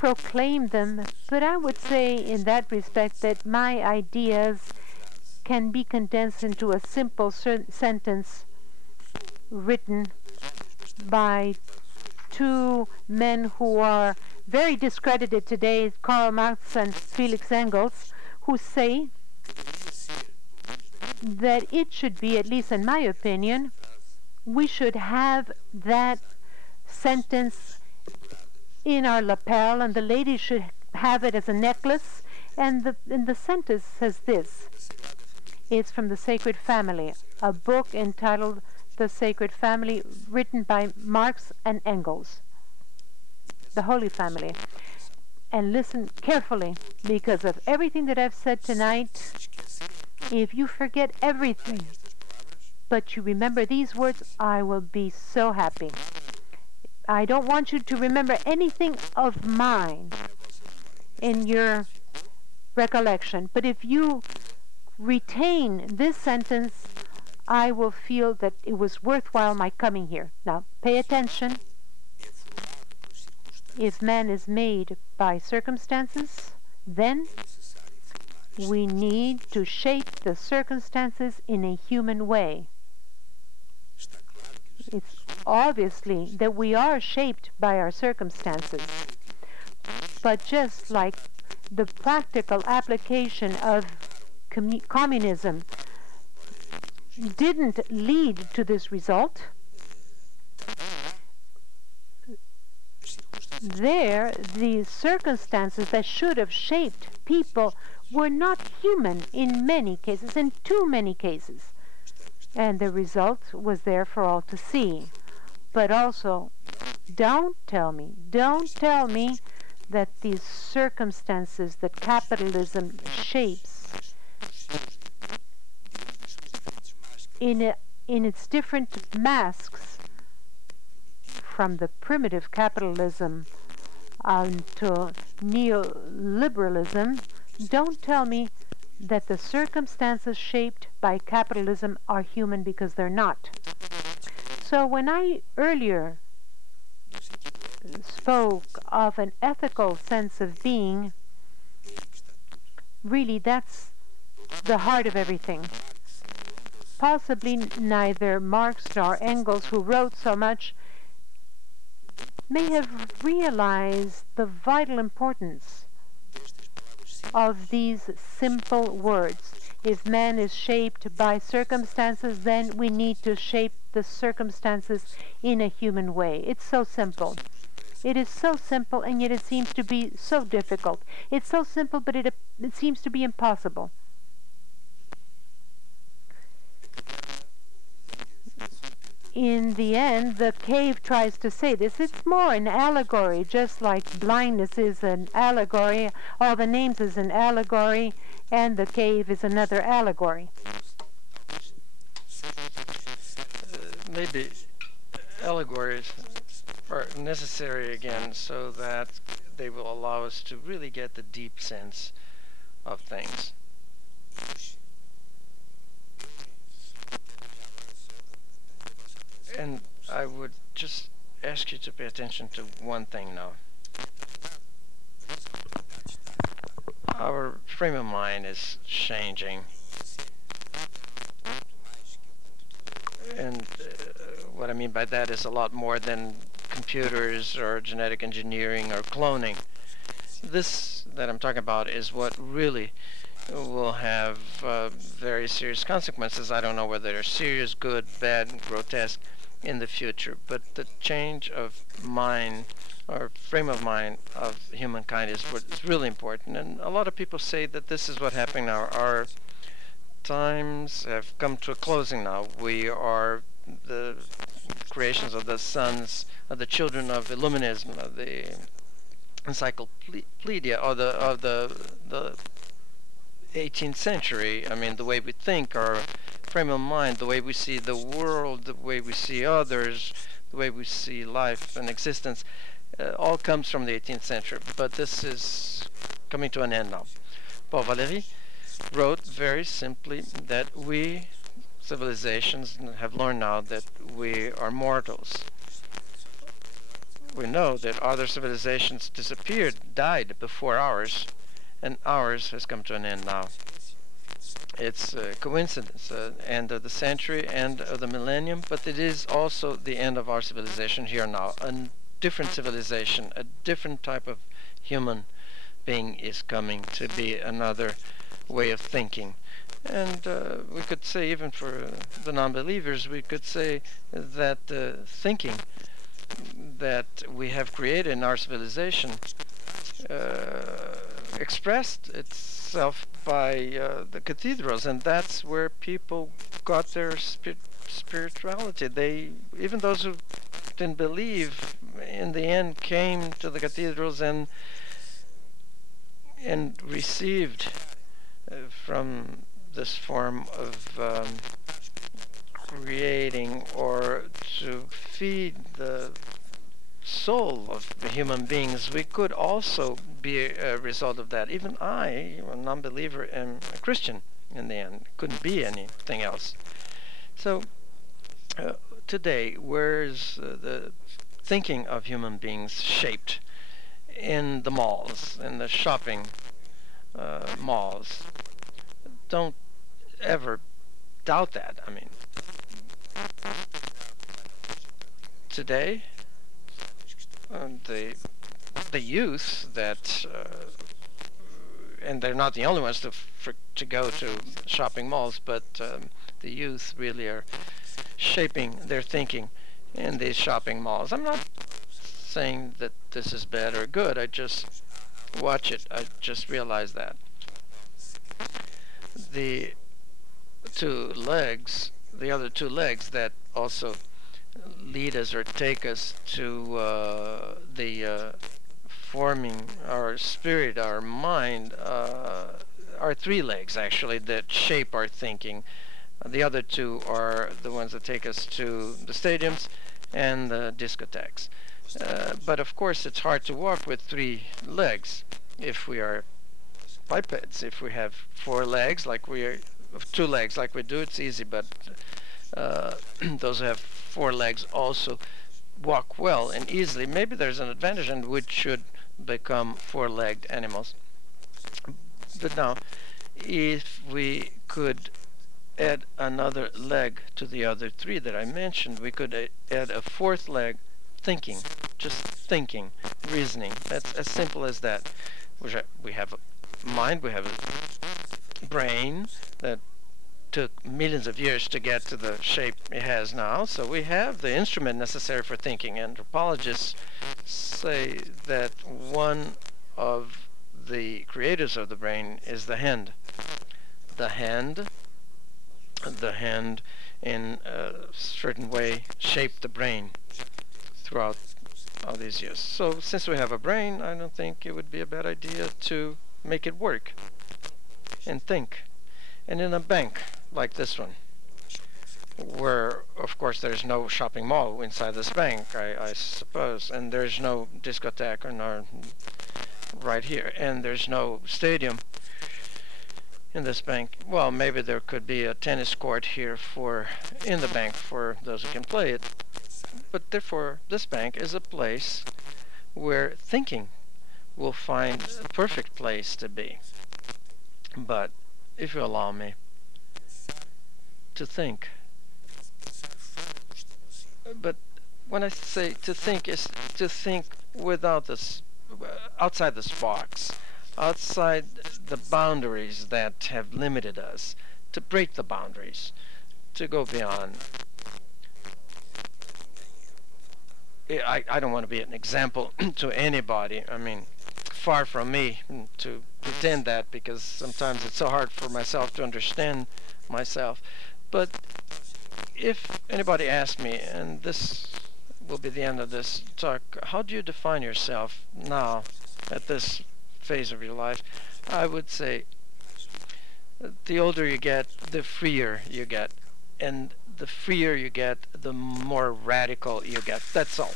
proclaim them, but I would say in that respect that my ideas can be condensed into a simple sentence written by two men who are very discredited today, Karl Marx and Felix Engels, who say that it should be, at least in my opinion, we should have that sentence in our lapel, and the ladies should have it as a necklace. And the sentence says this. It's from The Sacred Family, a book entitled The Sacred Family, written by Marx and Engels, the Holy Family. And listen carefully, because of everything that I've said tonight. If you forget everything, but you remember these words, I will be so happy. I don't want you to remember anything of mine in your recollection, but if you retain this sentence, I will feel that it was worthwhile my coming here. Now, pay attention. If man is made by circumstances, then we need to shape the circumstances in a human way. It's obviously that we are shaped by our circumstances, but just like the practical application of communism didn't lead to this result, there the circumstances that should have shaped people were not human in many cases, in too many cases. And the result was there for all to see. But also, don't tell me that these circumstances that capitalism shapes in its different masks, from the primitive capitalism until neoliberalism, don't tell me that the circumstances shaped by capitalism are human, because they're not. So when I earlier spoke of an ethical sense of being, really that's the heart of everything. Possibly neither Marx nor Engels, who wrote so much, may have realized the vital importance of these simple words. If man is shaped by circumstances, then we need to shape the circumstances in a human way. It's so simple. It is so simple, and yet it seems to be so difficult. It's so simple, but it seems to be impossible. In the end, the cave tries to say this. It's more an allegory, just like blindness is an allegory, all the names is an allegory, and the cave is another allegory. Maybe allegories are necessary again, so that they will allow us to really get the deep sense of things. And I would just ask you to pay attention to one thing now. Our frame of mind is changing. And what I mean by that is a lot more than computers or genetic engineering or cloning. This that I'm talking about is what really will have very serious consequences. I don't know whether they're serious, good, bad, grotesque in the future, but the change of mind or frame of mind of humankind is what is really important. And a lot of people say that this is what happening now. Our times have come to a closing now. We are the creations of the sons of the children of Illuminism, of the encyclopedia, or the 18th century. I mean, the way we think, our frame of mind, the way we see the world, the way we see others, the way we see life and existence, all comes from the 18th century. But this is coming to an end now. Paul Valéry wrote very simply that we, civilizations, have learned now that we are mortals. we know that other civilizations disappeared, died before ours, and ours has come to an end now. It's a coincidence, end of the century, end of the millennium, but it is also the end of our civilization here now. A different civilization, a different type of human being is coming to be another way of thinking. And we could say, even for the non-believers, we could say that thinking that we have created in our civilization expressed itself by the cathedrals, and that's where people got their spirituality. They, even those who didn't believe, in the end came to the cathedrals and received from this form of creating, or to feed the soul of the human beings. We could also be a result of that. Even I, a non-believer, am a Christian in the end. Couldn't be anything else. So today, where is the thinking of human beings shaped? In the malls, in the shopping malls. Don't ever doubt that. I mean, today, the youth that, and they're not the only ones to go to shopping malls, but the youth really are shaping their thinking in these shopping malls. I'm not saying that this is bad or good. I just watch it. I just realize that the other two legs that also lead us or take us to the forming our spirit, our mind, are three legs actually that shape our thinking. The other two are the ones that take us to the stadiums and the discotheques. But of course it's hard to walk with three legs. If we are bipeds, if we have four legs, like we are, two legs like we do, it's easy, but those who have four legs also walk well and easily. Maybe there's an advantage, and we should become four-legged animals. But now, if we could add another leg to the other three that I mentioned, we could add a fourth leg, thinking, just thinking, reasoning. That's as simple as that. We have a mind, we have a brain that took millions of years to get to the shape it has now. So we have the instrument necessary for thinking. Anthropologists say that one of the creators of the brain is the hand. The hand in a certain way shaped the brain throughout all these years. So since we have a brain, I don't think it would be a bad idea to make it work and think. And in a bank like this one, where of course there's no shopping mall inside this bank, I suppose, and there's no discotheque or no right here, and there's no stadium in this bank. Well, maybe there could be a tennis court here in the bank for those who can play it. But therefore, this bank is a place where thinking will find a perfect place to be. But if you allow me to think, but when I say to think, is to think without this, outside this box, outside the boundaries that have limited us, to break the boundaries, to go beyond. I don't want to be an example to anybody. I mean, far from me to pretend that, because sometimes it's so hard for myself to understand myself. But if anybody asks me, and this will be the end of this talk, how do you define yourself now at this phase of your life? I would say the older you get, the freer you get. And the freer you get, the more radical you get. That's all.